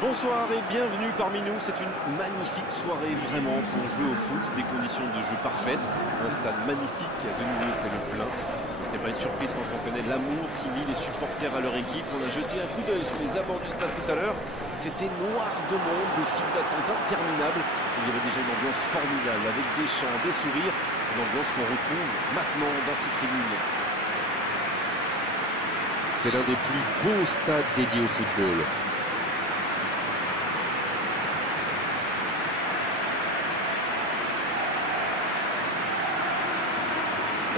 Bonsoir et bienvenue parmi nous. C'est une magnifique soirée vraiment pour jouer au foot, des conditions de jeu parfaites, un stade magnifique qui a de nouveau fait le plein. Ce n'est pas une surprise quand on connaît l'amour qui lie les supporters à leur équipe. On a jeté un coup d'œil sur les abords du stade tout à l'heure. C'était noir de monde, des files d'attente interminables. Il y avait déjà une ambiance formidable avec des chants, des sourires, une ambiance qu'on retrouve maintenant dans ces tribunes. C'est l'un des plus beaux stades dédiés au football.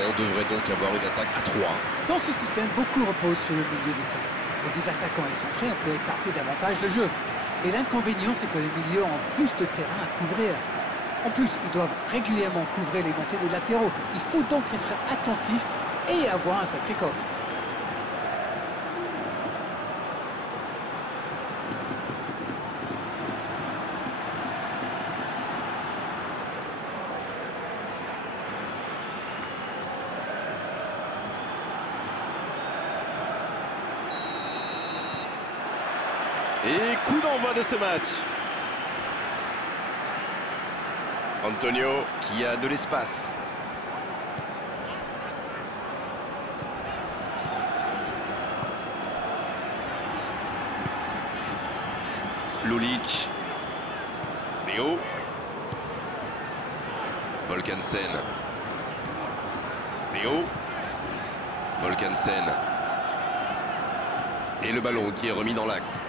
On devrait donc avoir une attaque à 3. Dans ce système, beaucoup reposent sur le milieu de terrain. Avec des attaquants excentrés, on peut écarter davantage le jeu. Et l'inconvénient, c'est que les milieux ont plus de terrain à couvrir. En plus, ils doivent régulièrement couvrir les montées des latéraux. Il faut donc être attentif et avoir un sacré coffre. Et coup d'envoi de ce match. Antonio qui a de l'espace. Lulic. Léo. Volkansen. Léo. Volkansen. Et le ballon qui est remis dans l'axe.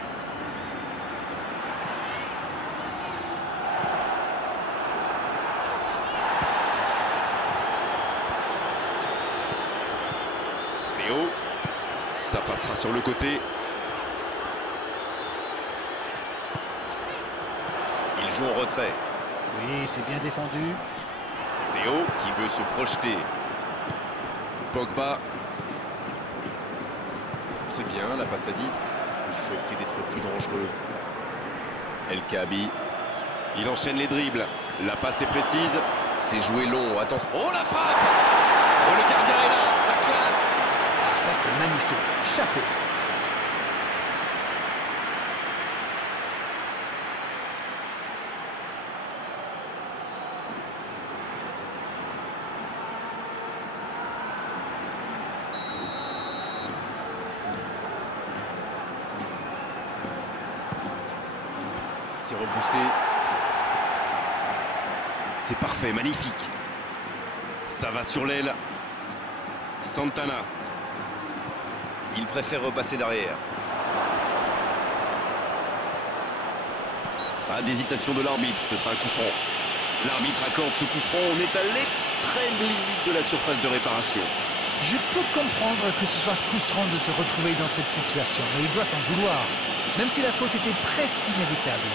Léo. Ça passera sur le côté. Il joue en retrait. Oui, c'est bien défendu. Léo qui veut se projeter. Pogba. C'est bien, la passe à 10. Il faut essayer d'être plus dangereux. El Kaabi. Il enchaîne les dribbles. La passe est précise. C'est joué long. Attention. Oh, la frappe! Oh, le gardien est là. La classe! Ah, ça c'est magnifique. Chapeau. C'est repoussé. C'est parfait, magnifique. Ça va sur l'aile. Santana. Il préfère repasser derrière. Pas d'hésitation de l'arbitre, ce sera un coup franc. L'arbitre accorde ce coup franc, on est à l'extrême limite de la surface de réparation. Je peux comprendre que ce soit frustrant de se retrouver dans cette situation, mais il doit s'en vouloir, même si la faute était presque inévitable.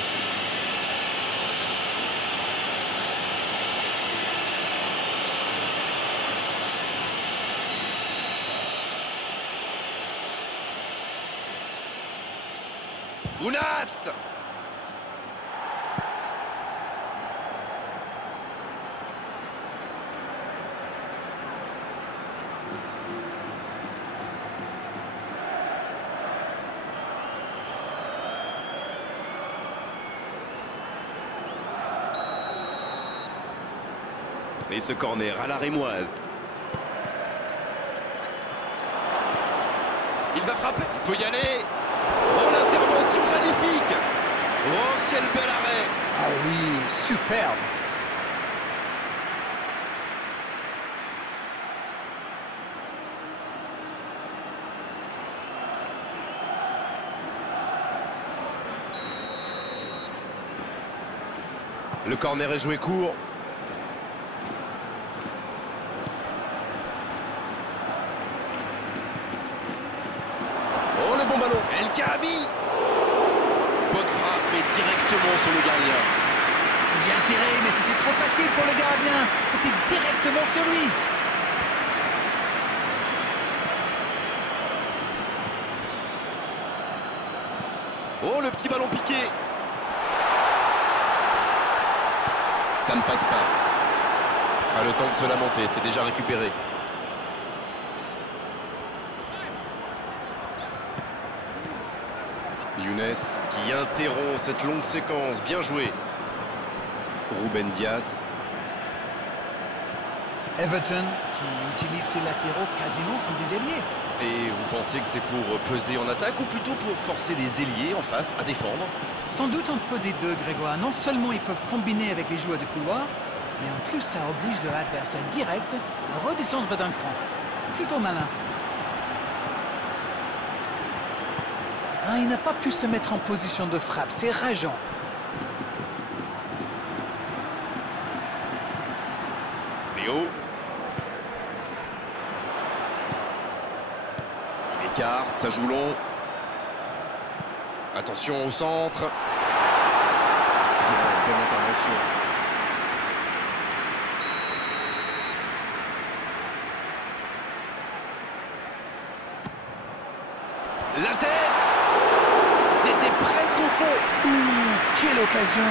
Ounas! Et ce corner à la rémoise. Il va frapper, il peut y aller. Oh, l'intervention magnifique! Oh, quel bel arrêt! Ah oui, superbe. Le corner est joué court. Oh, le bon ballon! El Kaabi! Bonne frappe, mais directement sur le gardien. Bien tiré, mais c'était trop facile pour le gardien. C'était directement sur lui. Oh, le petit ballon piqué! Ça ne passe pas. Pas le temps de se lamenter, c'est déjà récupéré. Younes qui interrompt cette longue séquence. Bien joué. Ruben Dias. Everton qui utilise ses latéraux quasiment comme des ailiers. Et vous pensez que c'est pour peser en attaque ou plutôt pour forcer les ailiers en face à défendre? Sans doute un peu des deux, Grégoire. Non seulement ils peuvent combiner avec les joueurs de couloir, mais en plus ça oblige leur adversaire direct à redescendre d'un cran. Plutôt malin. Ah, il n'a pas pu se mettre en position de frappe, c'est rageant. Léo. Il écarte, ça joue long. Attention au centre. Bien, bonne intervention. La tête. C'était presque au fond. Ouh, quelle occasion!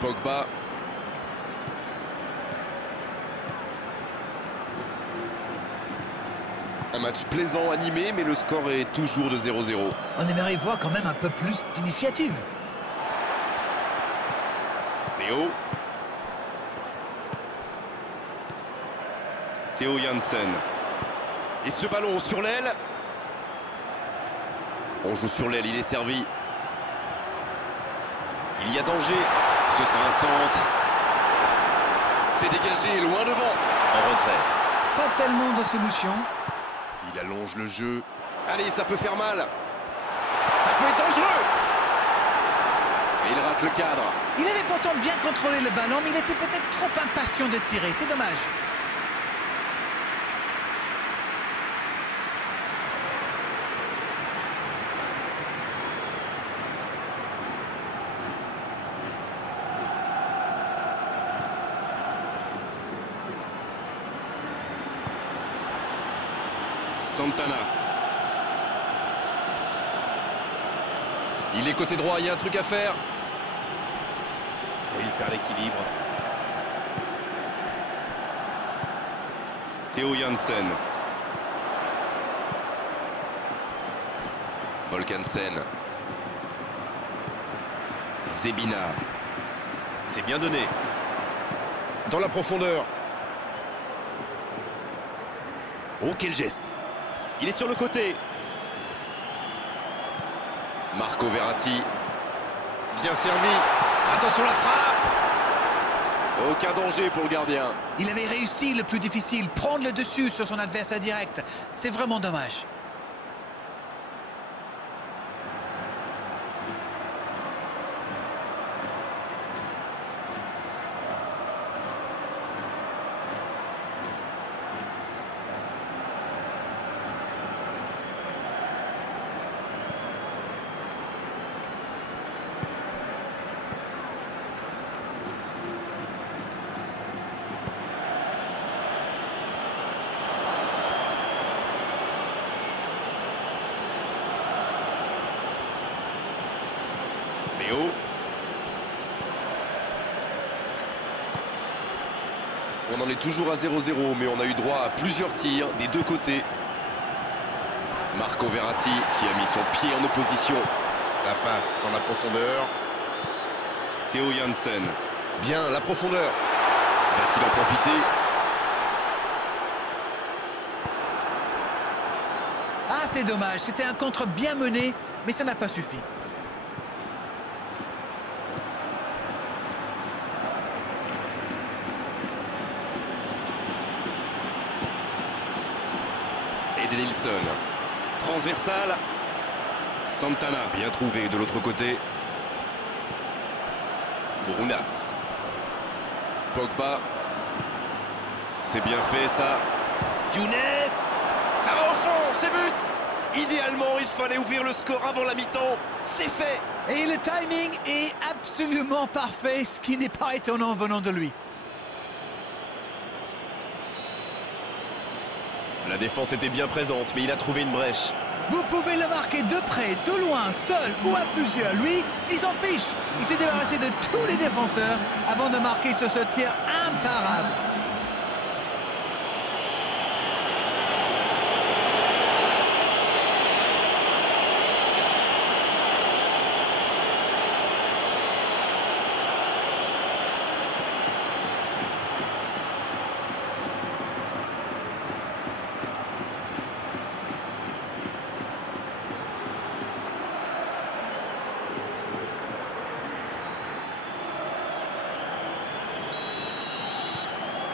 Pogba. Un match plaisant, animé, mais le score est toujours de 0-0. On aimerait voir quand même un peu plus d'initiative. Léo. Théo Janssen. Et ce ballon sur l'aile. On joue sur l'aile, il est servi. Il y a danger. Ce sera un centre. C'est dégagé, loin devant. En retrait. Pas tellement de solutions. Il allonge le jeu. Allez, ça peut faire mal. Ça peut être dangereux. Et il rate le cadre. Il avait pourtant bien contrôlé le ballon, mais il était peut-être trop impatient de tirer. C'est dommage. Santana. Il est côté droit, il y a un truc à faire. Et il perd l'équilibre. Théo Janssen. Volkansen. Zebina. C'est bien donné. Dans la profondeur. Oh, quel geste. Il est sur le côté. Marco Verratti. Bien servi. Attention la frappe. Aucun danger pour le gardien. Il avait réussi le plus difficile, prendre le dessus sur son adversaire direct. C'est vraiment dommage. Léo. On en est toujours à 0-0, mais on a eu droit à plusieurs tirs des deux côtés. Marco Verratti qui a mis son pied en opposition. La passe dans la profondeur. Théo Janssen. Bien, la profondeur. Va-t-il en profiter? Ah, c'est dommage. C'était un contre bien mené, mais ça n'a pas suffi. Edenilson. Transversal. Santana. Bien trouvé de l'autre côté. Pour Ounas. Pogba. C'est bien fait ça. Younes. Ça va au fond, c'est but. Idéalement, il fallait ouvrir le score avant la mi-temps. C'est fait. Et le timing est absolument parfait, ce qui n'est pas étonnant venant de lui. La défense était bien présente, mais il a trouvé une brèche. Vous pouvez le marquer de près, de loin, seul ou à plusieurs. Lui, il s'en fiche. Il s'est débarrassé de tous les défenseurs avant de marquer sur ce tir imparable.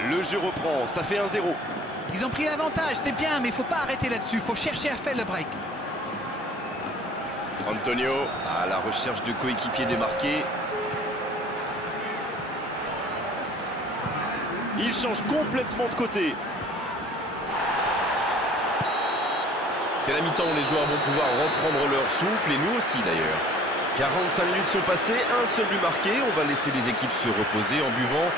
Le jeu reprend, ça fait 1-0. Ils ont pris l'avantage, c'est bien, mais il ne faut pas arrêter là-dessus. Il faut chercher à faire le break. Antonio à la recherche de coéquipiers démarqués. Il change complètement de côté. C'est la mi-temps où les joueurs vont pouvoir reprendre leur souffle, et nous aussi d'ailleurs. 45 minutes sont passées, un seul but marqué. On va laisser les équipes se reposer en buvant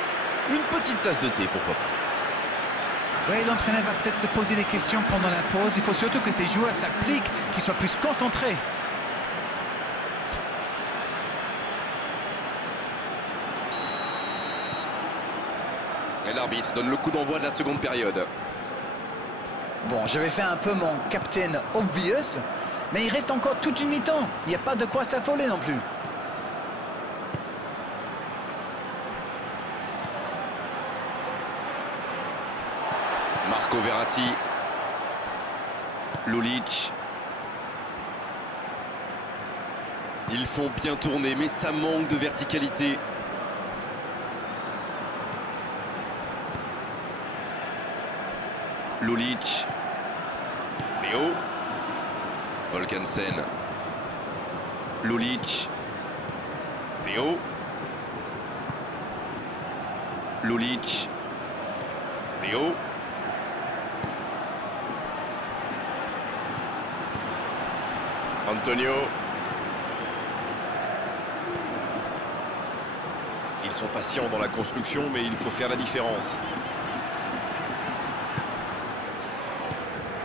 une petite tasse de thé, pourquoi pas. Oui, l'entraîneur va peut-être se poser des questions pendant la pause. Il faut surtout que ces joueurs s'appliquent, qu'ils soient plus concentrés. Et l'arbitre donne le coup d'envoi de la seconde période. Bon, je vais faire un peu mon captain obvious, mais il reste encore toute une mi-temps. Il n'y a pas de quoi s'affoler non plus. Marco Verratti. Lulic. Ils font bien tourner, mais ça manque de verticalité. Lulic. Léo. Volkansen. Lulic. Léo. Lulic. Léo. Antonio. Ils sont patients dans la construction, mais il faut faire la différence.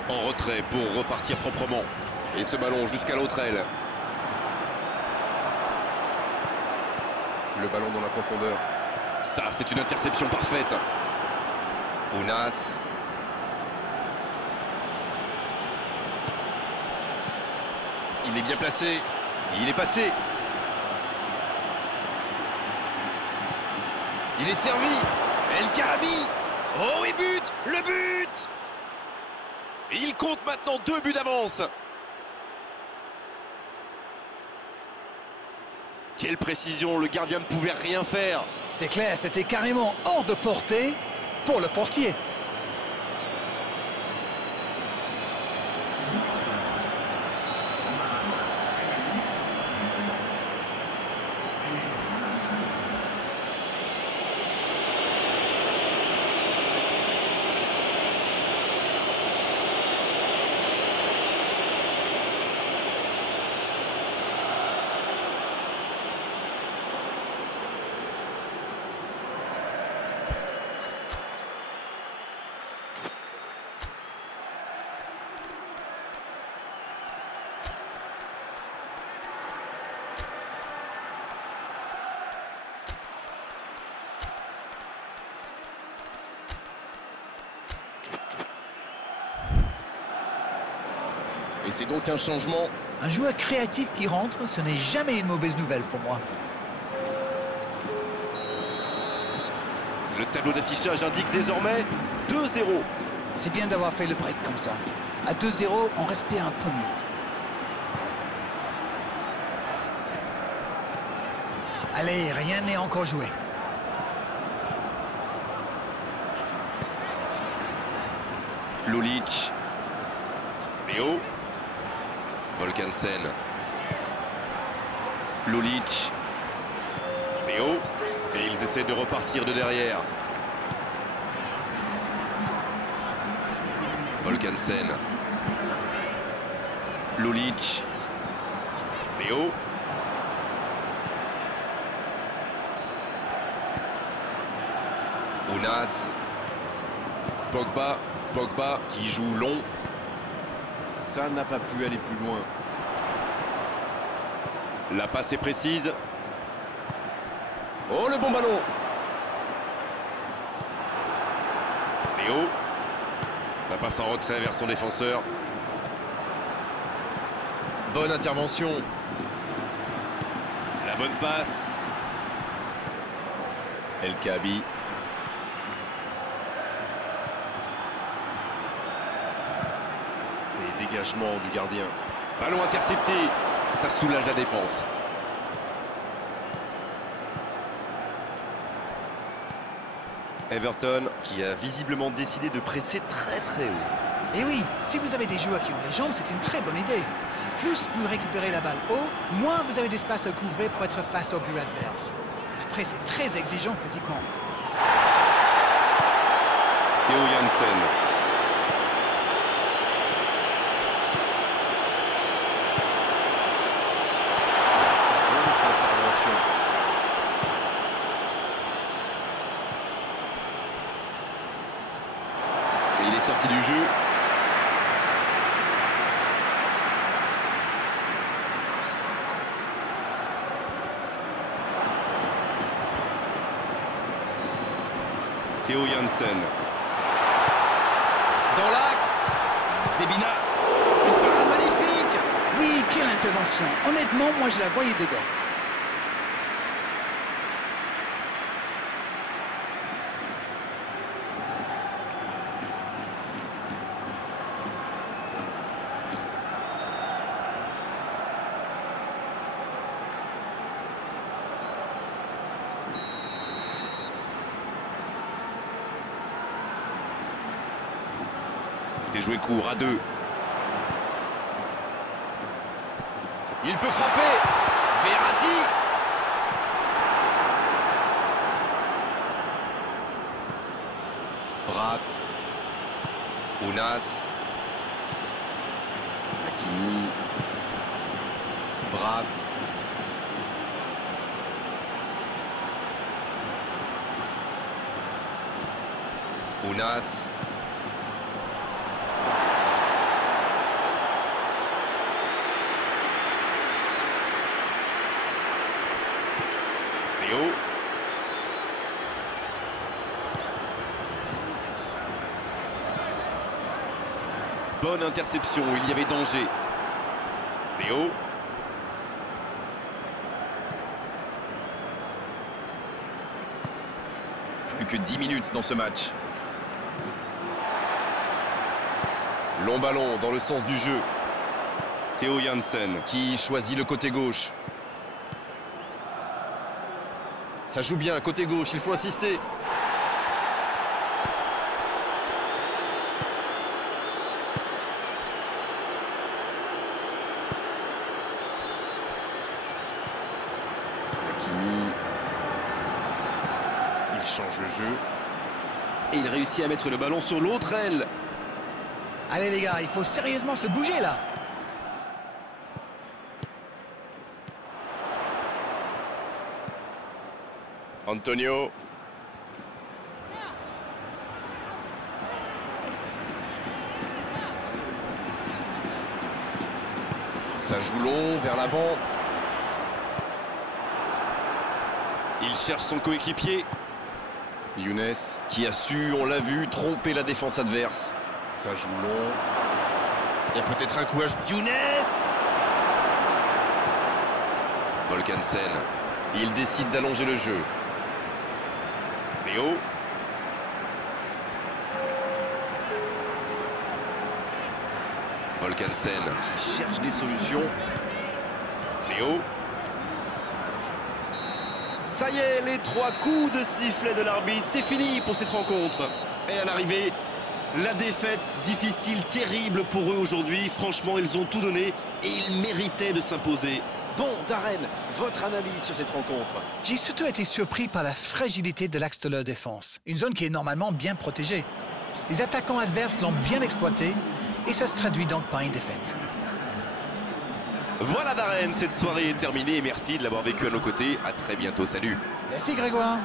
En retrait pour repartir proprement. Et ce ballon jusqu'à l'autre aile. Le ballon dans la profondeur. Ça, c'est une interception parfaite. Ounas. Il est bien placé. Il est passé. Il est servi. El Karabi. Oh, et but! Le but! Et il compte maintenant 2 buts d'avance. Quelle précision, le gardien ne pouvait rien faire. C'est clair, c'était carrément hors de portée pour le portier. Et c'est donc un changement. Un joueur créatif qui rentre, ce n'est jamais une mauvaise nouvelle pour moi. Le tableau d'affichage indique désormais 2-0. C'est bien d'avoir fait le break comme ça. À 2-0, on respire un peu mieux. Allez, rien n'est encore joué. Lulic. Léo. Volkansen. Lulic. Léo. Et ils essaient de repartir de derrière. Volkansen. Lulic. Léo. Ounas. Pogba. Pogba qui joue long. Ça n'a pas pu aller plus loin. La passe est précise. Oh, le bon ballon. Léo. La passe en retrait vers son défenseur. Bonne intervention. La bonne passe. El Kaabi. Les dégagements du gardien. Ballon intercepté. Ça soulage la défense. Everton Qui a visiblement décidé de presser très très haut. Et oui, si vous avez des joueurs qui ont les jambes, c'est une très bonne idée. Plus vous récupérez la balle haut, moins vous avez d'espace à couvrir pour être face au but adverse. Après, c'est très exigeant physiquement. Théo Janssen. Grosse intervention. Il est sorti du jeu. Théo Janssen. Dans l'axe. Zebina. Une parade magnifique. Oui, quelle intervention. Honnêtement, moi je la voyais dedans. C'est joué court à 2. Il peut frapper. Verratti. Brat. Ounas. Hakimi. Brat. Ounas. Léo. Bonne interception, il y avait danger. Léo. Plus que 10 minutes dans ce match. Long ballon dans le sens du jeu. Théo Janssen qui choisit le côté gauche. Ça joue bien, côté gauche, il faut insister. Hakimi. Il change le jeu. Et il réussit à mettre le ballon sur l'autre aile. Allez les gars, il faut sérieusement se bouger là. Antonio. Ça joue long vers l'avant. Il cherche son coéquipier. Younes qui a su, on l'a vu, tromper la défense adverse. Ça joue long. Il y a peut-être un coup à jouer. Younes. Volkansen. Il décide d'allonger le jeu. Léo. Volkansen qui cherche des solutions. Léo. Ça y est, les 3 coups de sifflet de l'arbitre, c'est fini pour cette rencontre. Et à l'arrivée, la défaite difficile, terrible pour eux aujourd'hui. Franchement, ils ont tout donné et ils méritaient de s'imposer. Bon, Darren, votre analyse sur cette rencontre? J'ai surtout été surpris par la fragilité de l'axe de leur défense. Une zone qui est normalement bien protégée. Les attaquants adverses l'ont bien exploité et ça se traduit donc par une défaite. Voilà Darren, cette soirée est terminée et merci de l'avoir vécu à nos côtés. À très bientôt, salut. Merci Grégoire.